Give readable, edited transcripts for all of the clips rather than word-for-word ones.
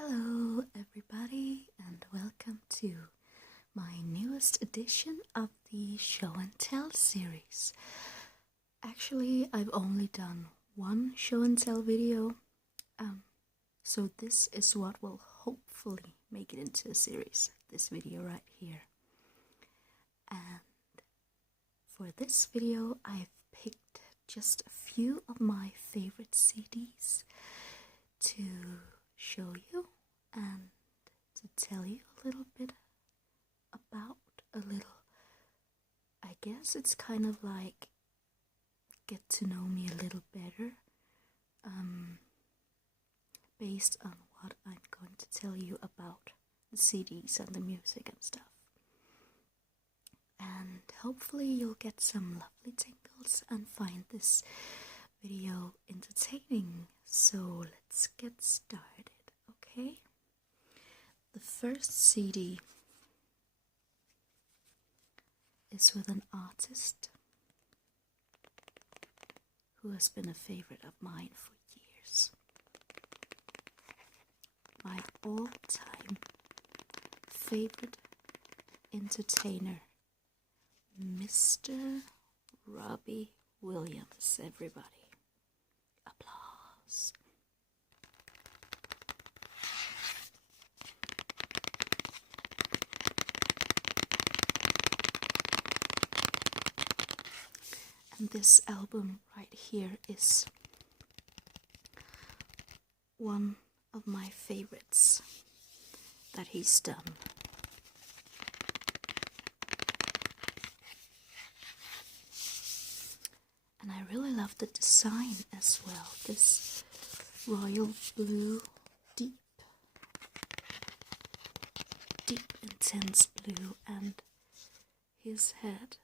Hello everybody and welcome to my newest edition of the Show and Tell series. Actually, I've only done one show and tell video, so this is what will hopefully make it into a series, this video right here. And for this video, I've picked just a few of my favorite CDs to show you and to tell you a little bit about I guess it's kind of like get to know me a little better, based on what I'm going to tell you about the CDs and the music and stuff. And hopefully you'll get some lovely tingles and find this video entertaining. So let's get started, okay? The first CD is with an artist who has been a favorite of mine for years. My all-time favorite entertainer, Mr. Robbie Williams, everybody. Applause. And this album right here is one of my favorites that he's done. And I really love the design as well. This royal blue, deep, intense blue, and his head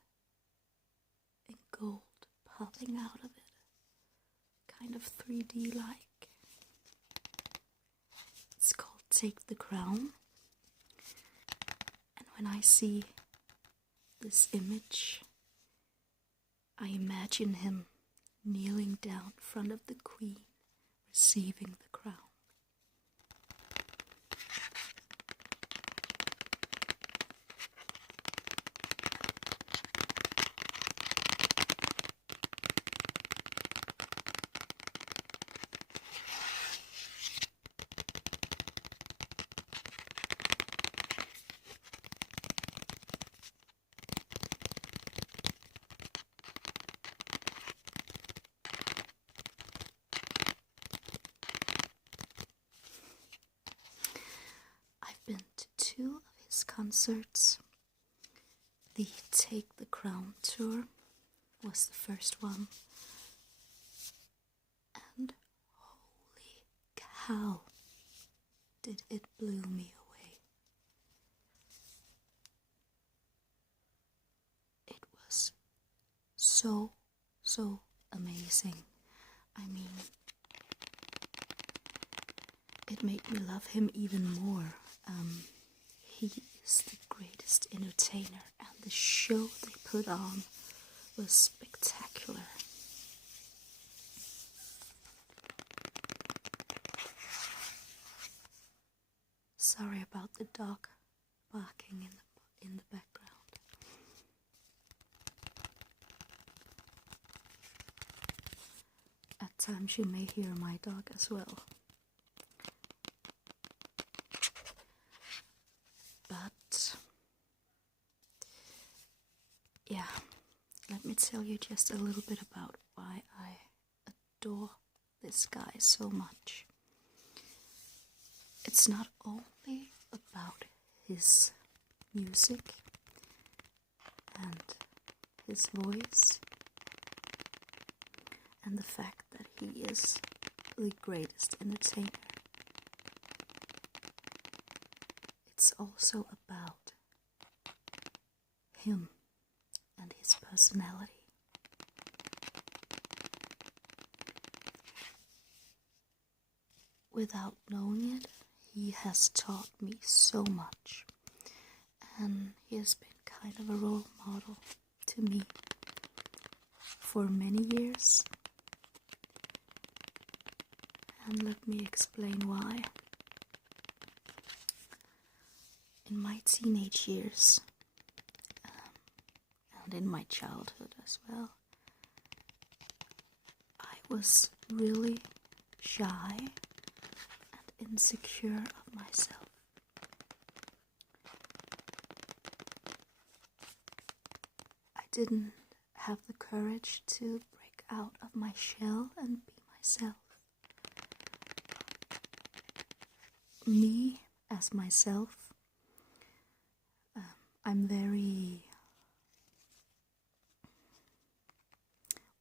in gold popping out of it, kind of 3D like. It's called Take the Crown, and when I see this image, I imagine him kneeling down in front of the Queen, receiving the crown. Been to 2 of his concerts. The Take the Crown tour was the first one, and holy cow, did it blow me away. It was so amazing. I mean, it made me love him even more. He is the greatest entertainer, and the show they put on was spectacular. Sorry about the dog barking in the background. At times you may hear my dog as well. But yeah, let me tell you just a little bit about why I adore this guy so much. It's not only about his music and his voice and the fact that he is the greatest entertainer. It's also about him and his personality. Without knowing it, he has taught me so much, and he has been kind of a role model to me for many years. And let me explain why. teenage years and in my childhood as well, I was really shy and insecure of myself. I didn't have the courage to break out of my shell and be myself. Me as myself, I'm very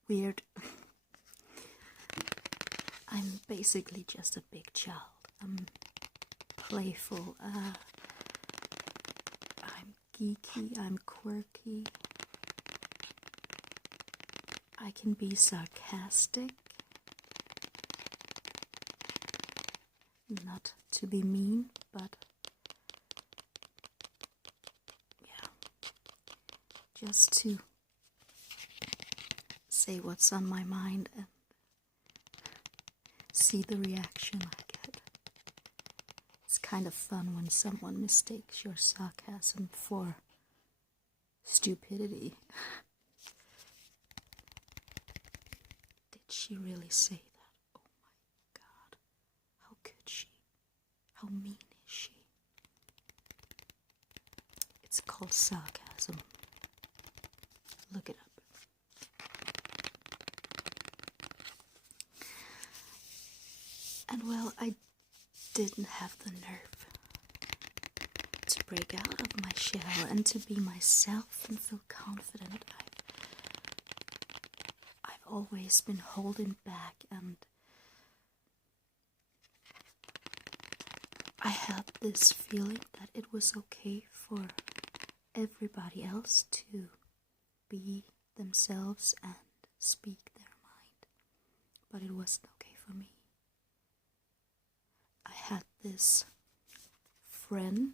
weird. I'm basically just a big child. I'm playful. I'm geeky. I'm quirky. I can be sarcastic. Not to be mean, but yeah, just to say what's on my mind and see the reaction I get. It's kind of fun when someone mistakes your sarcasm for stupidity. Did she really say that? Oh my god. How could she? How mean is she? It's called sarcasm. Look it up. And well, I didn't have the nerve to break out of my shell and to be myself and feel confident. I've always been holding back, and I had this feeling that it was okay for everybody else to be themselves and speak their mind, but it wasn't okay for me. I had this friend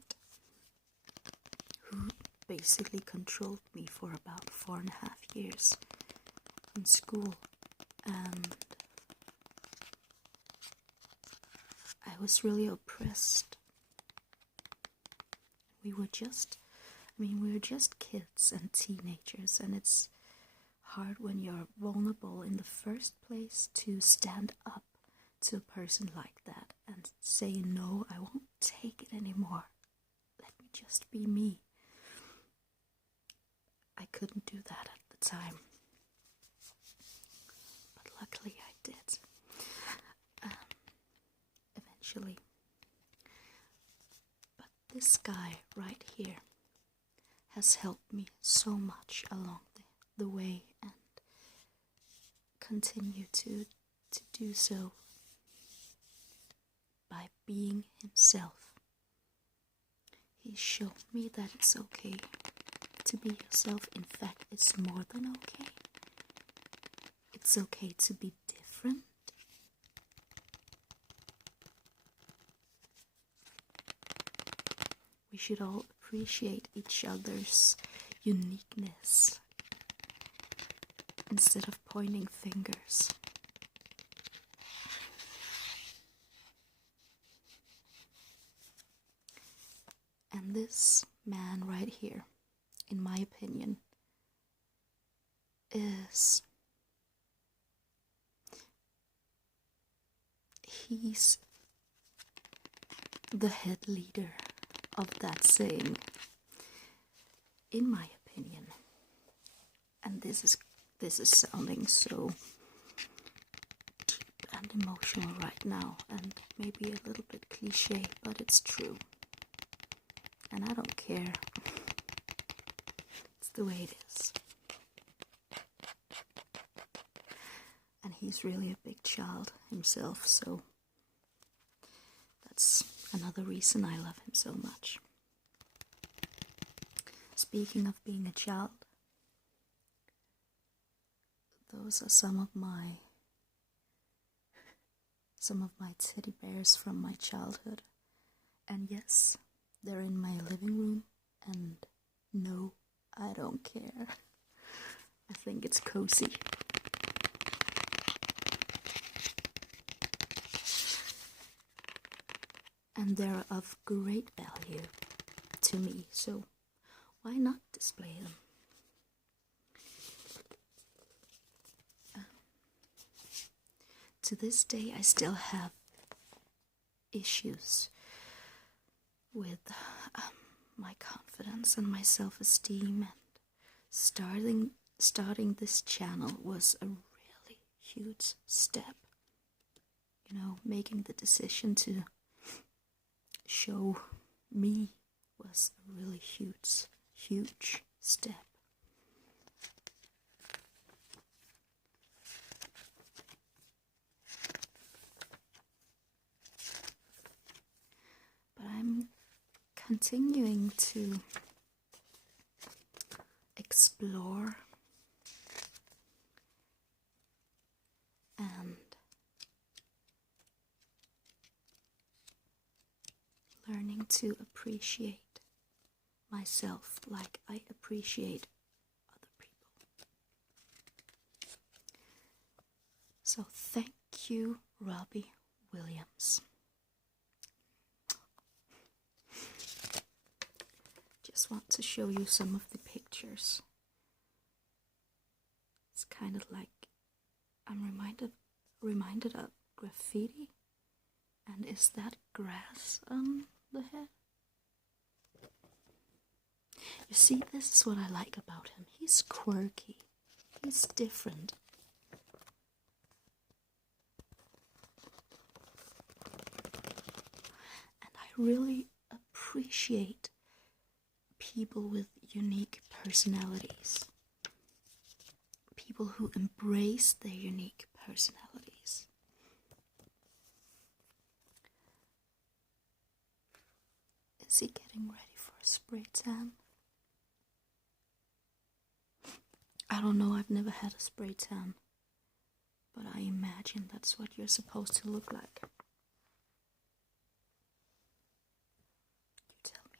who basically controlled me for about 4.5 years in school, and I was really oppressed. We were just kids and teenagers, and it's hard when you're vulnerable in the first place to stand up to a person like that and say, no, I won't take it anymore. Let me just be me. I couldn't do that at the time, but luckily I did. Eventually. But this guy right here has helped me so much along the way, and continue to do so by being himself. He showed me that it's okay to be yourself. In fact, it's more than okay. It's okay to be different. We should all appreciate each other's uniqueness instead of pointing fingers. And this man right here, in my opinion, he's the head leader of that saying, in my opinion. And this is sounding so deep and emotional right now, and maybe a little bit cliche, but it's true. And I don't care. It's the way it is. And he's really a big child himself, so that's another reason I love him so much. Speaking of being a child, those are some of my teddy bears from my childhood. And yes, they're in my living room, and no, I don't care. I think it's cozy. And they're of great value to me, so why not display them? To this day, I still have issues with my confidence and my self-esteem, and starting this channel was a really huge step. You know, making the decision to show me was a really huge step. But I'm continuing to explore and learning to appreciate myself like I appreciate other people. So thank you, Robbie Williams. Just want to show you some of the pictures. It's kind of like I'm reminded of graffiti. And is that grass on the head? You see, this is what I like about him. He's quirky. He's different. And I really appreciate people with unique personalities. People who embrace their unique personalities. Is he getting ready for a spray tan? I don't know, I've never had a spray tan, but I imagine that's what you're supposed to look like. You tell me.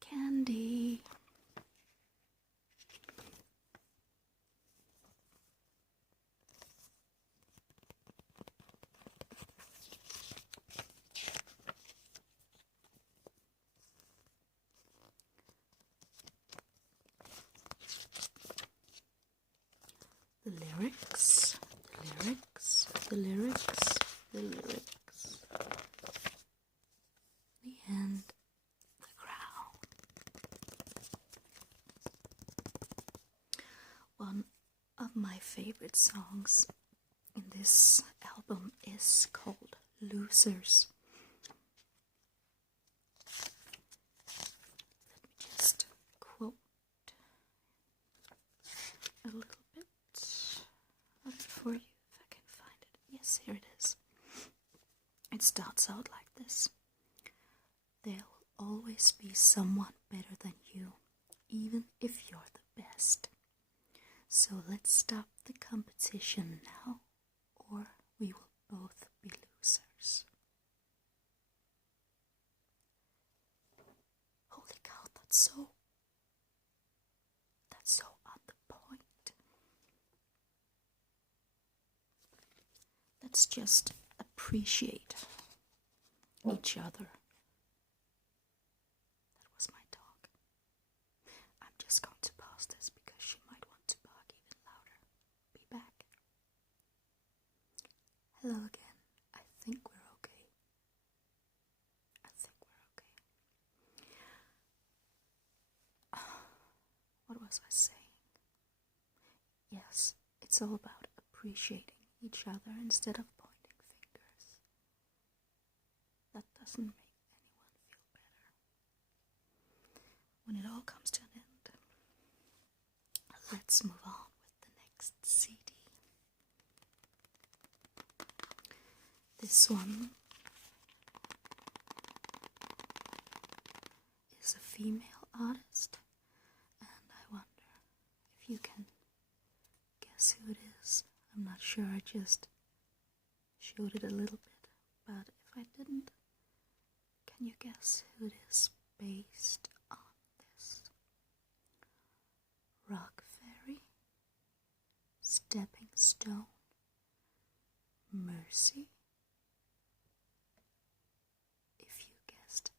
Candy. The lyrics, the lyrics, the lyrics, the lyrics. The end, the crown. One of my favorite songs in this album is called Losers. Let me just quote a little bit for you if I can find it. Yes, here it is. It starts out like this. There will always be someone better than you, even if you're the best. So let's stop the competition now, or we will both be losers. Holy cow, that's so on the point. Let's just appreciate each other. That was my dog. I'm just going to pause this because she might want to bark even louder. Be back. Hello again. I think we're okay. What was I saying? Yes, it's all about appreciating each other instead of pointing fingers. That doesn't make anyone feel better. When it all comes to an end, let's move on with the next CD. This one is a female artist, and I wonder if you can guess who it is. I'm not sure, I just showed it a little bit, but if I didn't, can you guess who it is based on this? Rock Fairy, Stepping Stone, Mercy. If you guessed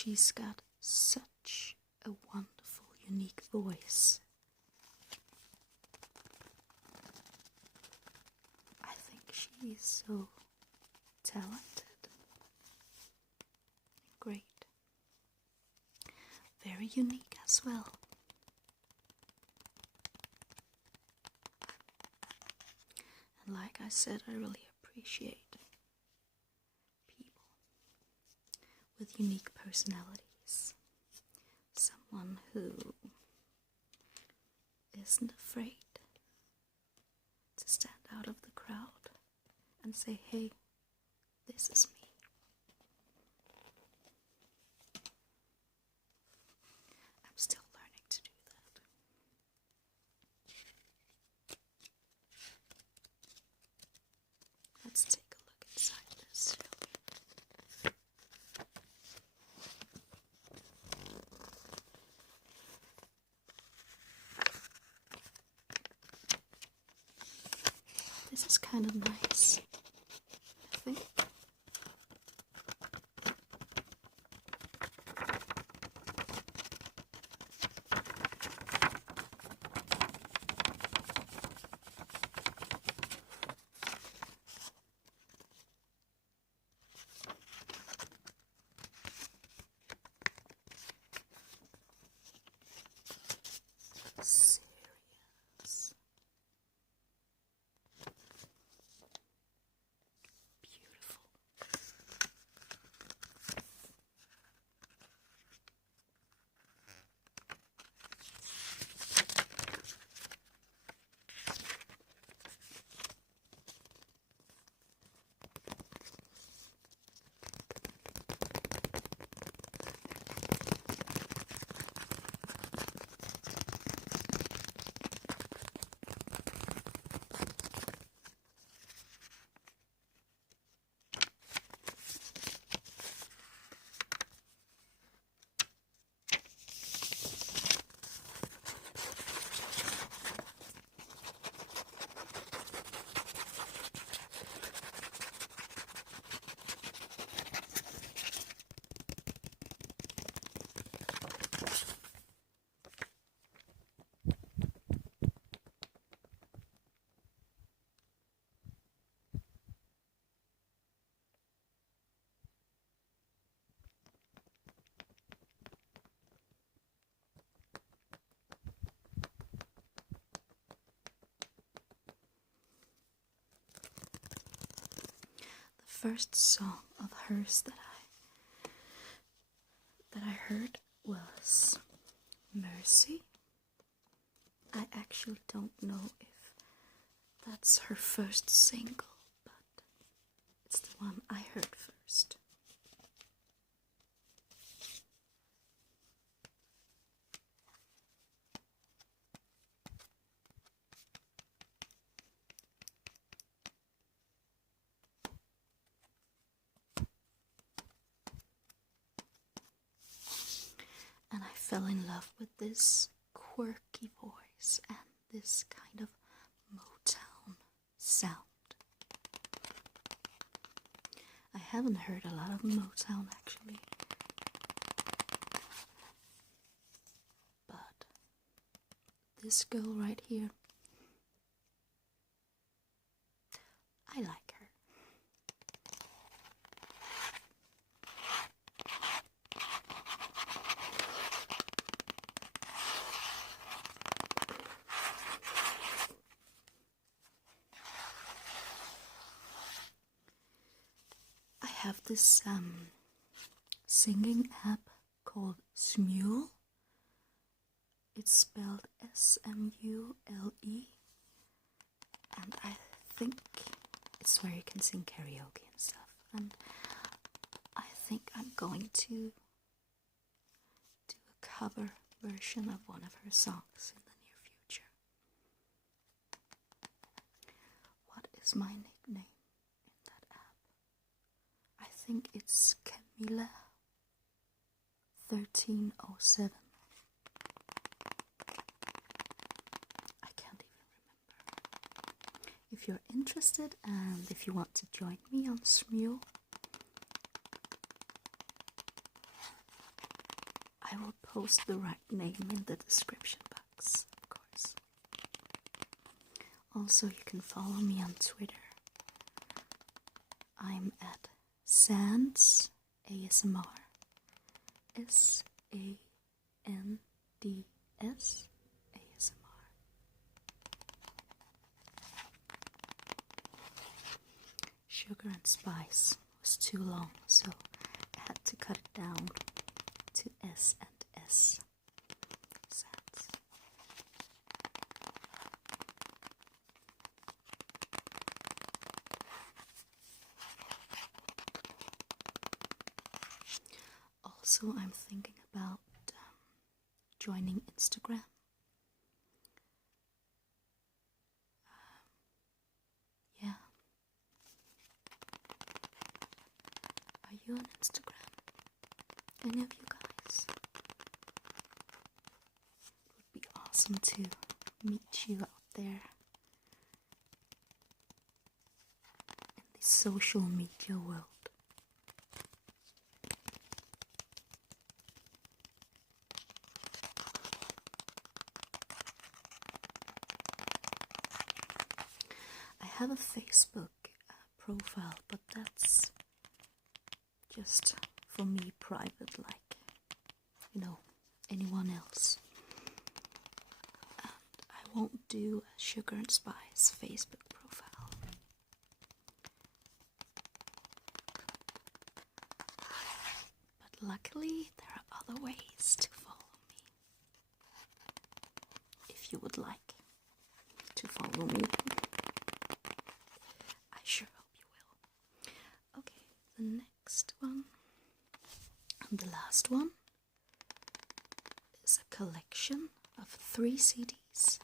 she's got such a wonderful, unique voice. I think she's so talented. Great. Very unique as well. And like I said, I really appreciate people with unique personalities. Someone who isn't afraid to stand out of the crowd and say, hey, this is me. I'm still learning to do that. Let's take a look inside this. This is kind of nice, I think. Serious. Beautiful. The first song of hers that I heard was Mercy. I actually don't know if that's her first single, but it's the one I heard first. And I fell in love with this quirky voice and this kind of Motown sound. I haven't heard a lot of Motown actually, but this girl right here, I like her. I have this singing app called Smule. It's spelled Smule, and I think it's where you can sing karaoke and stuff. And I think I'm going to do a cover version of one of her songs in the near future. What is my nickname in that app? I think it's Camilla 1307. I can't even remember. If you're interested and if you want to join me on Smule, I will post the right name in the description box, of course. Also, you can follow me on Twitter. I'm at Sands ASMR. SANDS ASMR. Sugar and spice was too long, so I had to cut it down to S and S. Sands. Also, I'm thinking about joining Instagram. Yeah. Are you on Instagram? Any of you guys? It would be awesome to meet you out there in the social media world. I have a Facebook profile, but that's just for me private, like, anyone else. And I won't do a Sugar and Spice Facebook profile. But luckily, there are other ways to follow me. If you would like to follow me, I sure hope you will. Okay, the next one and the last one is a collection of 3 CDs,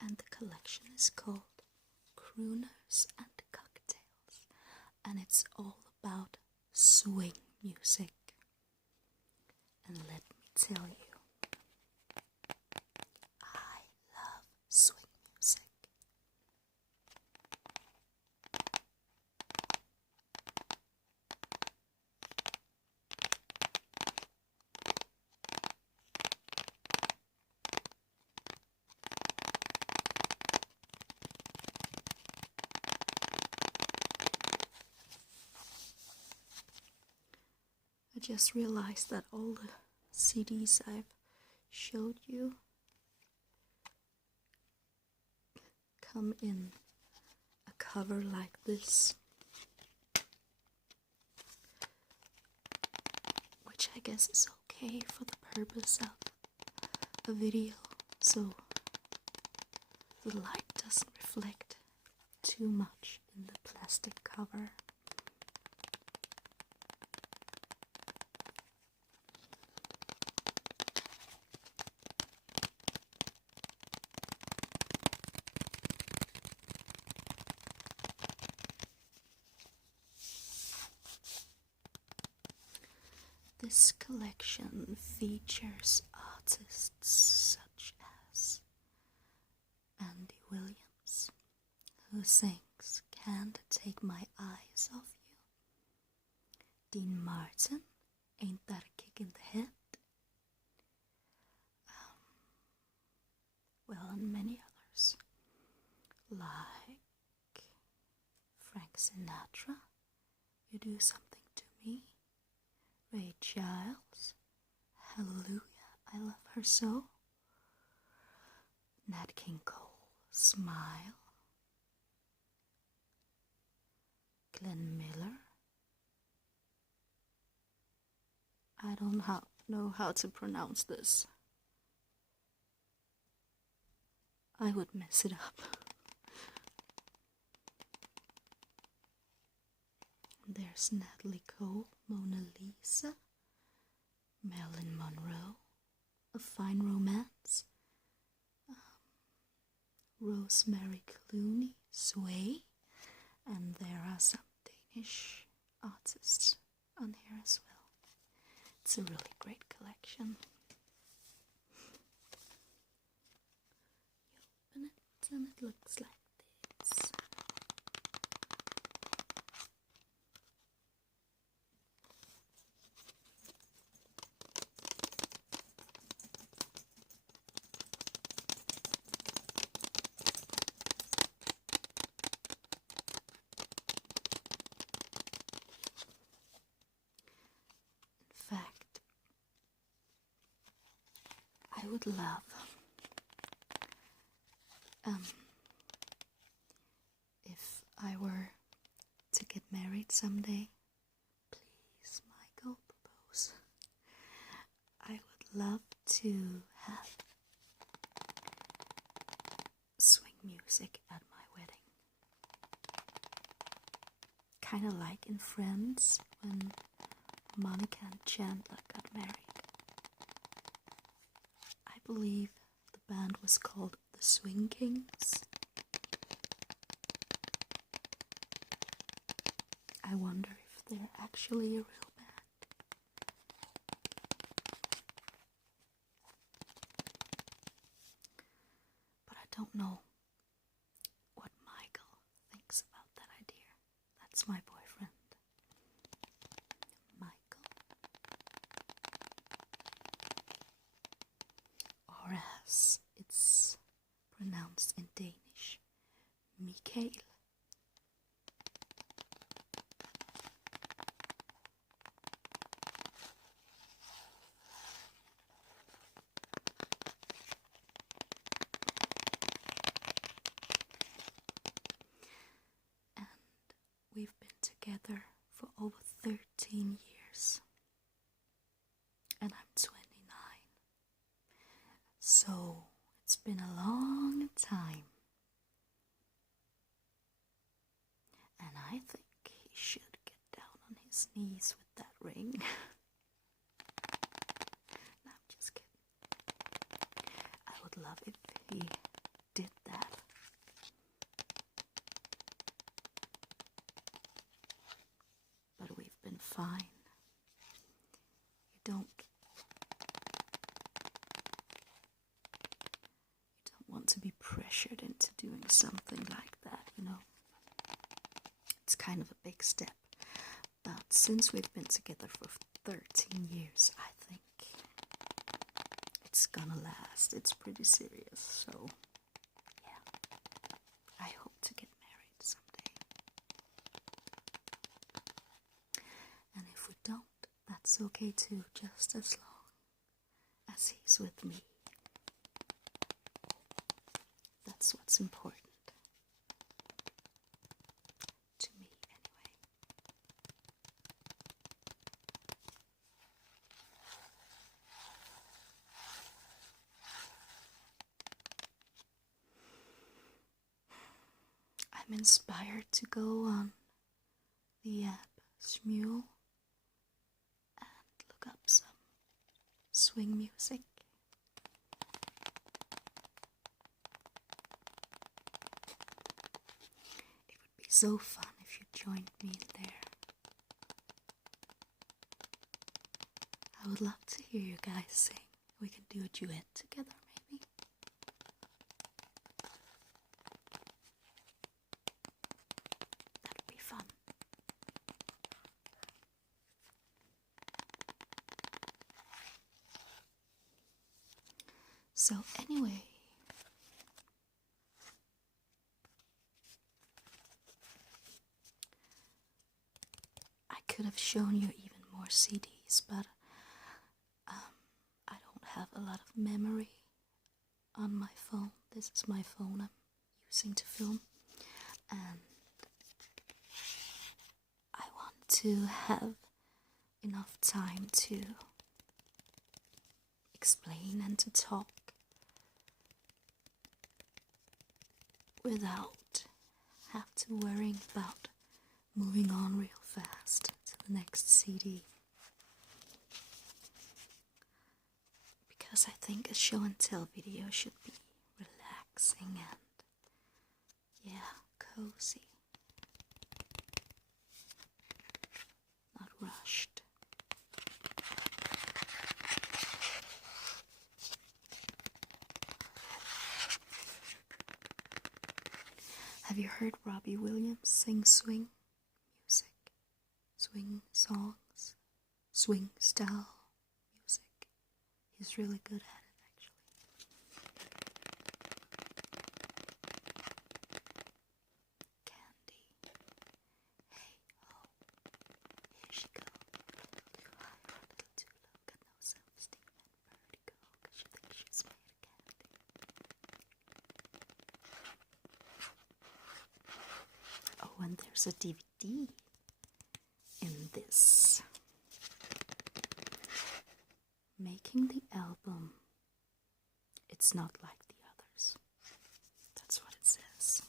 and the collection is called Crooners and Cocktails, and it's all about swing music. And let me tell you, I love swing music. I just realized that all the CDs I've showed you come in a cover like this, which I guess is okay for the purpose of a video, so the light doesn't reflect too much in the plastic cover. This collection features artists such as Andy Williams, who sings Can't Take My Eyes Off You, Dean Martin, Ain't That a Kick in the Head, and many others, like Frank Sinatra, You Do Something to Me, Ray Charles, Hallelujah, I Love Her So, Nat King Cole, Smile, Glenn Miller. I don't know how to pronounce this. I would mess it up. There's Natalie Cole, Mona Lisa, Marilyn Monroe, A Fine Romance, Rosemary Clooney, Sway, and there are some Danish artists on here as well. It's a really great collection. You open it and it looks like this. I would love if I were to get married someday. Please, Michael, propose. I would love to have swing music at my wedding. Kind of like in Friends when Monica and Chandler got married. I believe the band was called the Swing Kings. I wonder if they're actually a real band. But I don't know what Michael thinks about that idea. That's my boyfriend. Michael. Or as it's pronounced in Danish, Mikael. We've been together for over 13 years. And I'm 29. So it's been a long time. And I think he should get down on his knees with that ring. No, I'm just kidding. I would love if he did that. But we've been fine. You don't want to be pressured into doing something like that, you know. It's kind of a big step. But since we've been together for 13 years, I think it's gonna last. It's pretty serious, so yeah. I hope to get married someday. And if we don't, that's okay too, just as long as he's with me. That's what's important. To me, anyway. I'm inspired to go on the app Smule and look up some swing music. It would be so fun if you joined me in there. I would love to hear you guys sing. We could do a duet together, maybe. That would be fun. So anyway, I could have shown you even more CDs, but I don't have a lot of memory on my phone. This is my phone I'm using to film, and I want to have enough time to explain and to talk without have to worrying about moving on real fast to the next CD. Because I think a show and tell video should be relaxing and, yeah, cozy. Not rushed. Have you heard Robbie Williams sing swing music? Swing songs? Swing style music? He's really good at it, actually. Candy. Hey, oh, here she goes. Too low, got no self-esteem and vertigo, 'cause she thinks she's when there's a DVD in this. Making the album, it's not like the others. That's what it says.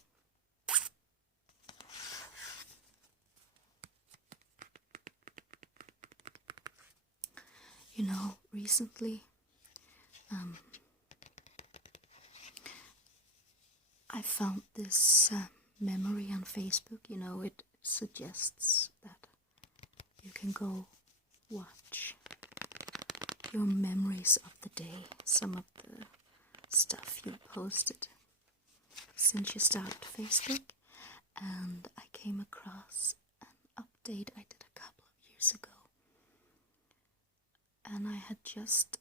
You know, recently, I found this memory on Facebook. You know, it suggests that you can go watch your memories of the day, some of the stuff you posted since you started Facebook, and I came across an update I did a couple of years ago, and I had just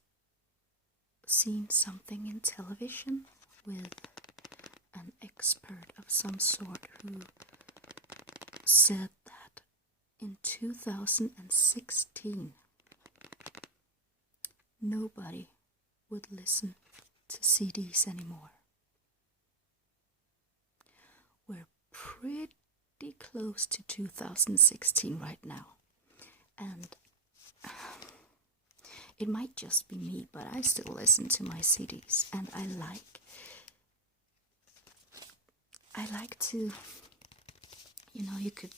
seen something in television with an expert of some sort who said that in 2016 nobody would listen to CDs anymore. We're pretty close to 2016 right now, and it might just be me, but I still listen to my CDs, and I like to, you know, you could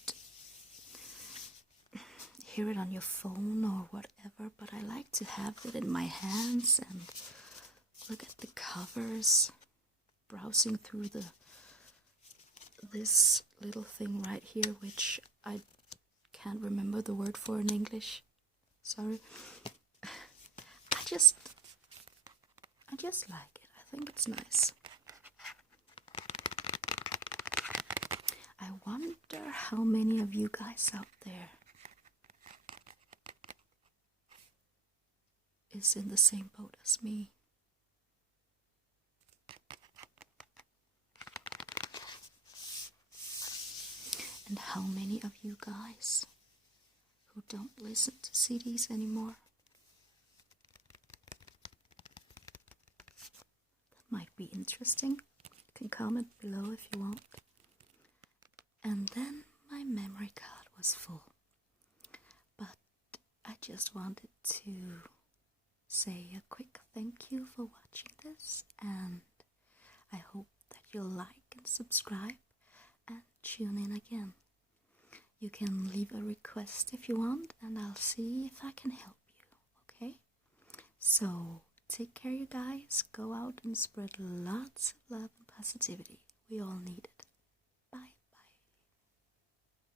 hear it on your phone or whatever, but I like to have it in my hands and look at the covers, browsing through this little thing right here, which I can't remember the word for in English. Sorry. I just like it. I think it's nice. I wonder how many of you guys out there is in the same boat as me. And how many of you guys who don't listen to CDs anymore? That might be interesting. You can comment below if you want. And then my memory card was full. But I just wanted to say a quick thank you for watching this, and I hope that you'll like and subscribe and tune in again. You can leave a request if you want, and I'll see if I can help you, okay? So, take care, you guys. Go out and spread lots of love and positivity. We all need it.